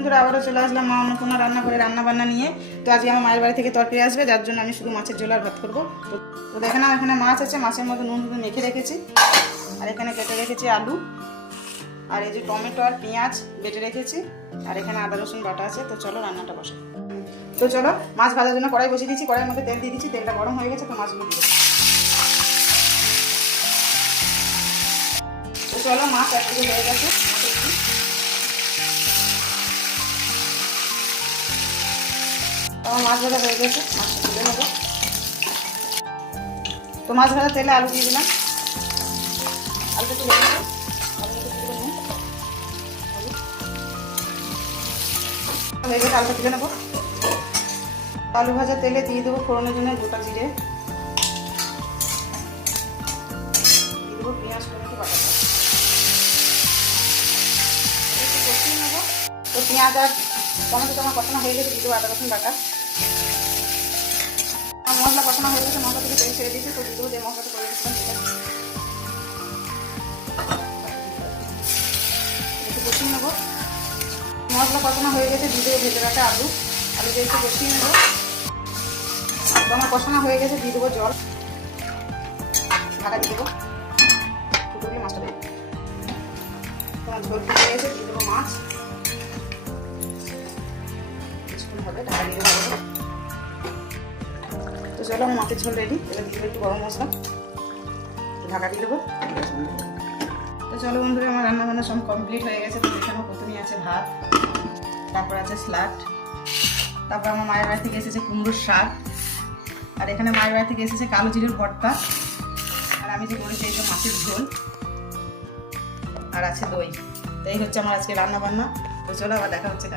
বন্ধুরা আবারও চলে আসলাম মা অন্নপূর্ণা রান্না করে রান্না বান্না নিয়ে। তো আজকে আমার মায়ের বাড়ি থেকে তরকারি আসবে, যার জন্য আমি শুধু মাছের ঝোল আর ভাত করবো। তো দেখে না, এখানে মাছ আছে, মাছের মধ্যে নুন হলুদ মেখে রেখেছি। আর এখানে কেটে রেখেছি আলু, আর এই যে টমেটো আর পেঁয়াজ বেটে রেখেছি, আর এখানে আদা রসুন বাটা আছে। তো চলো রান্নাটা বসে। তো চলো, মাছ ভাজার জন্য কড়াই বসিয়ে দিয়েছি, কড়াইয়ের মধ্যে তেল দিয়ে দিচ্ছি, তেলটা গরম হয়ে গেছে। তো মাছগুলো দিয়ে তো চলো, মাছ একদিকে হয়ে গেছে, আমার মাছ ভাজা হয়ে গেছে, মাছটা তুলে নেবো। তো মাছ ভাজা তেলে আলু দিয়ে দিলাম, আলুটা তুলে নেবো, হয়ে গেছে, আলুটা তুলে নেবো। আলু ভাজা তেলে দিয়ে দেবো ফোড়নের জন্য গোটা জিরে, দিয়ে দেবো পেঁয়াজ টমেটো বাটাটা, একটু কষিয়ে নেবো। তো পেঁয়াজ আর টমেটো আমার কষানো হয়ে গেছে, দিয়ে দেবো আদা রসুন বাটা। মশলা কষানো হয়ে গেছে, মশলা থেকে তেল ছেড়ে দিয়েছি। তো দিয়ে দেবো যে মশলাটা করে দিচ্ছিলাম সেটা একটু কষিয়ে নেবো। মশলা কষানো হয়ে গেছে, দিয়ে দেবো ভেজে রাখা আলু, আলু দিয়ে একটু কষিয়ে নেবো। তো আমার কষানো হয়ে গেছে, দিয়ে দেবো জল, ঢাকা দিয়ে দেবো, ফুটে মাছটা দেবো। তোমার ঝোল ফুটে গেছে, দিয়ে দেবো মাছ, কিছুক্ষণ হবে, ঢাকা দিয়ে দেবো। তো চলো, আমার মাছের ঝোল রেডি। এবার দিয়ে দেবো একটু গরম মশলা, ঢাকা দিয়ে দেবো। তো চলো বন্ধুরা, আমার রান্না বান্না সব কমপ্লিট হয়ে গেছে। তো এখানে প্রথমেই আছে ভাত, তারপর আছে স্যালাড, তারপর আমার মায়ের বাড়ি থেকে এসেছে কুমড়োর শাক, আর এখানে মায়ের বাড়ি থেকে এসেছে কালো জিরের ভর্তা, আর আমি যে করেছি এই মাছের ঝোল, আর আছে দই। তো এই হচ্ছে আমার আজকে রান্না বান্না। তো চলো, আবার দেখা হচ্ছে।